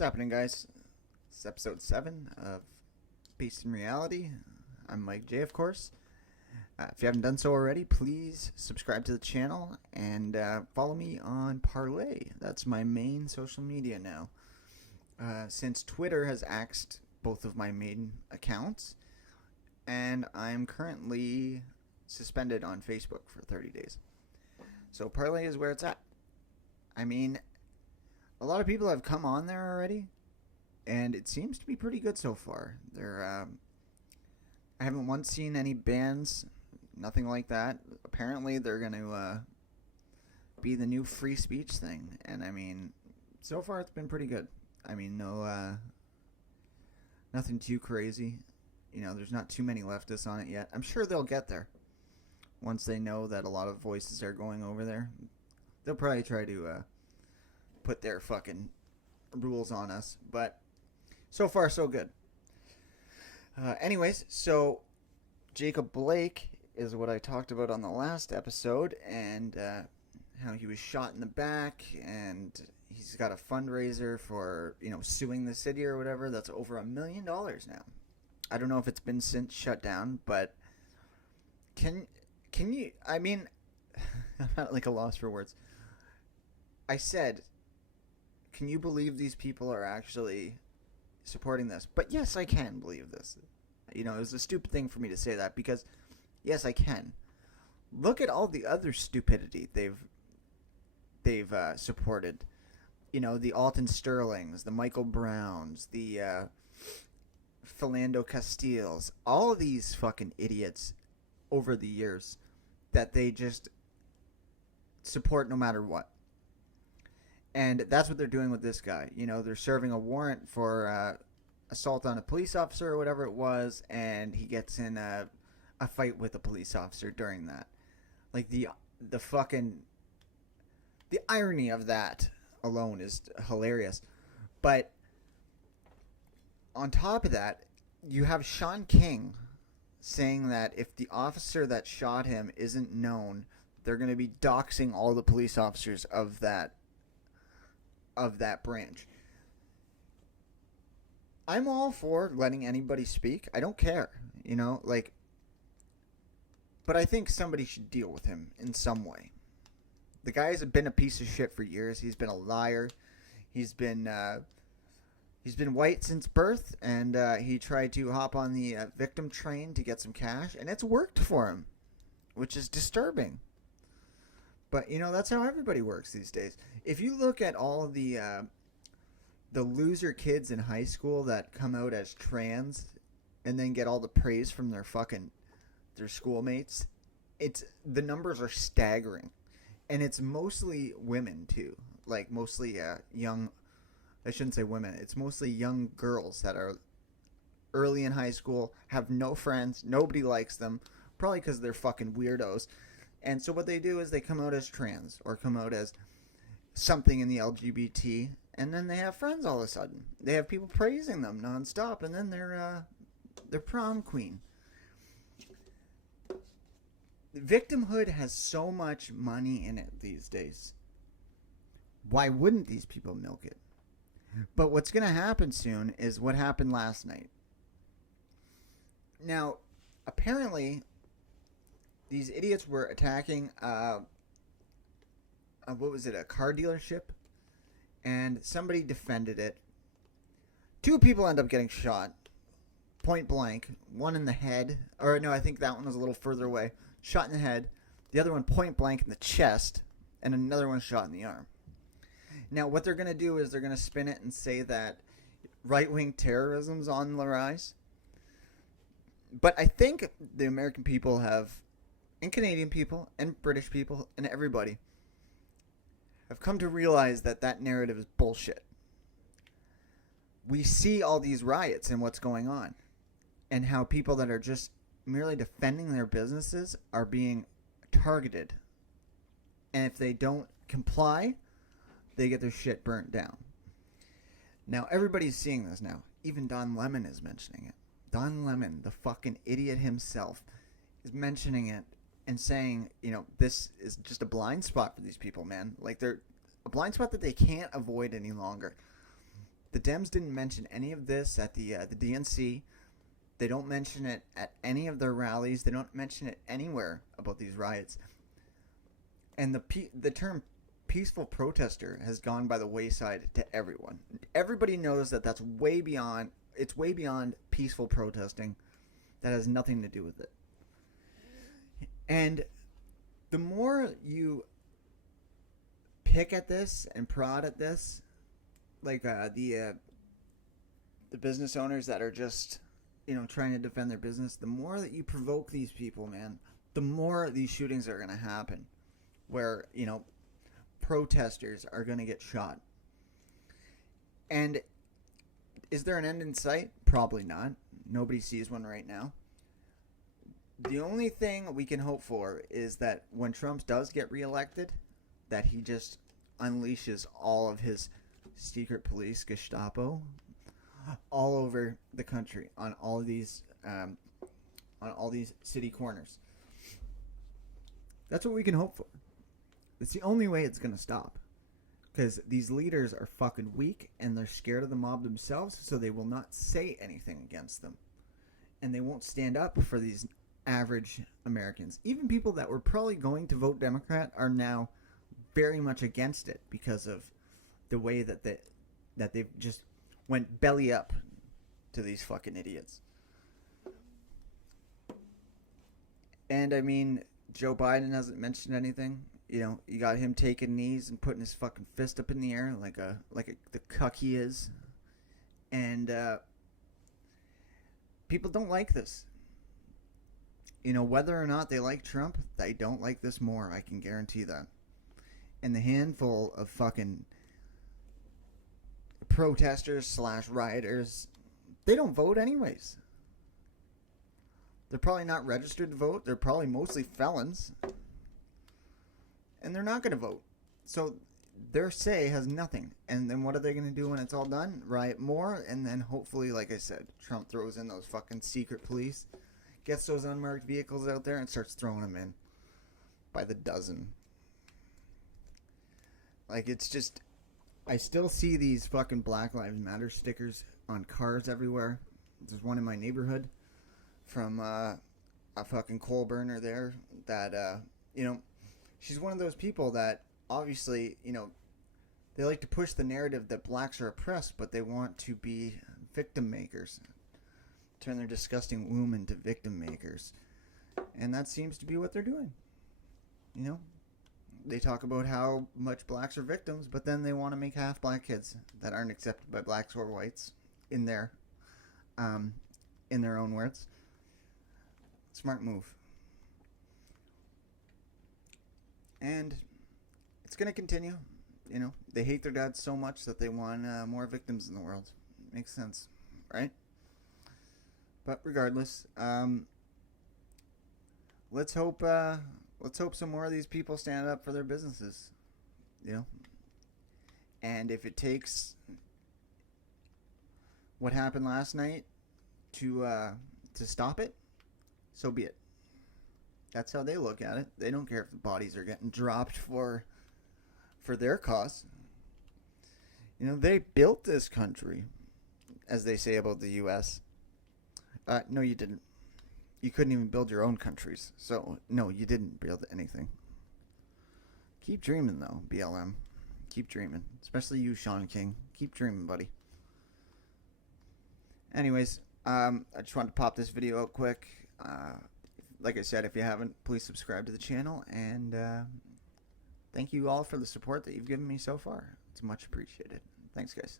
What's happening, guys? It's episode 7 of Based in Reality. I'm Mike J, of course. If you haven't done so already, please subscribe to the channel and follow me on Parlay. That's my main social media now. Since Twitter has axed both of my main accounts, and I'm currently suspended on Facebook for 30 days. So Parlay is where it's at. I mean, a lot of people have come on there already, and it seems to be pretty good so far. I haven't once seen any bans, nothing like that. Apparently, they're going to be the new free speech thing, and I mean, so far it's been pretty good. I mean, nothing too crazy. You know, there's not too many leftists on it yet. I'm sure they'll get there once they know that a lot of voices are going over there. They'll probably try to put their fucking rules on us, but so far so good. Anyways, so Jacob Blake is what I talked about on the last episode, and how he was shot in the back, and he's got a fundraiser for, suing the city or whatever. That's over $1 million now. I don't know if it's been since shut down, but can you, I mean, I'm at like a loss for words. I said, can you believe these people are actually supporting this? But yes, I can believe this. It was a stupid thing for me to say that, because yes, I can. Look at all the other stupidity they've supported. The Alton Sterlings, the Michael Browns, the Philando Castiles, all of these fucking idiots over the years that they just support no matter what. And that's what they're doing with this guy. They're serving a warrant for assault on a police officer or whatever it was, and he gets in a fight with a police officer during that. Like, the irony of that alone is hilarious. But on top of that, you have Sean King saying that if the officer that shot him isn't known, they're going to be doxing all the police officers of that branch. I'm all for letting anybody speak. I don't care, but I think somebody should deal with him in some way. The guy's been a piece of shit for years. He's been a liar. He's been white since birth, and he tried to hop on the victim train to get some cash, and it's worked for him, which is disturbing. But, that's how everybody works these days. If you look at all of the loser kids in high school that come out as trans and then get all the praise from their schoolmates, the numbers are staggering. And it's mostly women, too. Like, mostly young... I shouldn't say women. It's mostly young girls that are early in high school, have no friends, nobody likes them, probably because they're fucking weirdos. And so what they do is they come out as trans or come out as something in the LGBT, and then they have friends all of a sudden. They have people praising them nonstop, and then they're prom queen. Victimhood has so much money in it these days. Why wouldn't these people milk it? But what's going to happen soon is what happened last night. Now, apparently, these idiots were attacking, a car dealership, and somebody defended it. 2 people end up getting shot, point blank. One in the head, or no, I think that one was a little further away. Shot in the head. The other one point blank in the chest, and another one shot in the arm. Now, what they're going to do is they're going to spin it and say that right-wing terrorism's on the rise. But I think the American people have, and Canadian people, and British people, and everybody, have come to realize that that narrative is bullshit. We see all these riots and what's going on, and how people that are just merely defending their businesses are being targeted. And if they don't comply, they get their shit burnt down. Now, everybody's seeing this now. Even Don Lemon is mentioning it. Don Lemon, the fucking idiot himself, is mentioning it and saying, this is just a blind spot for these people, man. Like, they're a blind spot that they can't avoid any longer. The Dems didn't mention any of this at the DNC. They don't mention it at any of their rallies. They don't mention it anywhere about these riots. And the term peaceful protester has gone by the wayside to everyone. Everybody knows that that's way beyond. It's way beyond peaceful protesting. That has nothing to do with it. And the more you pick at this and prod at this, like the business owners that are just, trying to defend their business, the more that you provoke these people, man, the more these shootings are going to happen where, protesters are going to get shot. And is there an end in sight? Probably not. Nobody sees one right now. The only thing we can hope for is that when Trump does get reelected, that he just unleashes all of his secret police, Gestapo, all over the country on all these city corners. That's what we can hope for. It's the only way it's going to stop. Because these leaders are fucking weak and they're scared of the mob themselves, so they will not say anything against them. And they won't stand up for these average Americans. Even people that were probably going to vote Democrat are now very much against it because of the way that they've just went belly up to these fucking idiots. And I mean, Joe Biden hasn't mentioned anything. You got him taking knees and putting his fucking fist up in the air like the cuck he is. And people don't like this. Whether or not they like Trump, they don't like this more. I can guarantee that. And the handful of fucking protesters / rioters, they don't vote anyways. They're probably not registered to vote. They're probably mostly felons. And they're not going to vote. So their say has nothing. And then what are they going to do when it's all done? Riot more. And then hopefully, like I said, Trump throws in those fucking secret police, gets those unmarked vehicles out there and starts throwing them in by the dozen. Like, it's just, I still see these fucking Black Lives Matter stickers on cars everywhere. There's one in my neighborhood from a fucking coal burner there that, she's one of those people that obviously, they like to push the narrative that blacks are oppressed, but they want to be victim makers. Turn their disgusting womb into victim makers. And that seems to be what they're doing. They talk about how much blacks are victims, but then they want to make half black kids that aren't accepted by blacks or whites in their own words. Smart move. And it's going to continue. They hate their dads so much that they want more victims in the world. Makes sense, right? But regardless, let's hope some more of these people stand up for their businesses. And if it takes what happened last night to stop it, so be it. That's how they look at it. They don't care if the bodies are getting dropped for their cause. They built this country, as they say about the U.S. No, you didn't. You couldn't even build your own countries. So, no, you didn't build anything. Keep dreaming, though, BLM. Keep dreaming. Especially you, Sean King. Keep dreaming, buddy. Anyways, I just wanted to pop this video out quick. Like I said, if you haven't, please subscribe to the channel. And thank you all for the support that you've given me so far. It's much appreciated. Thanks, guys.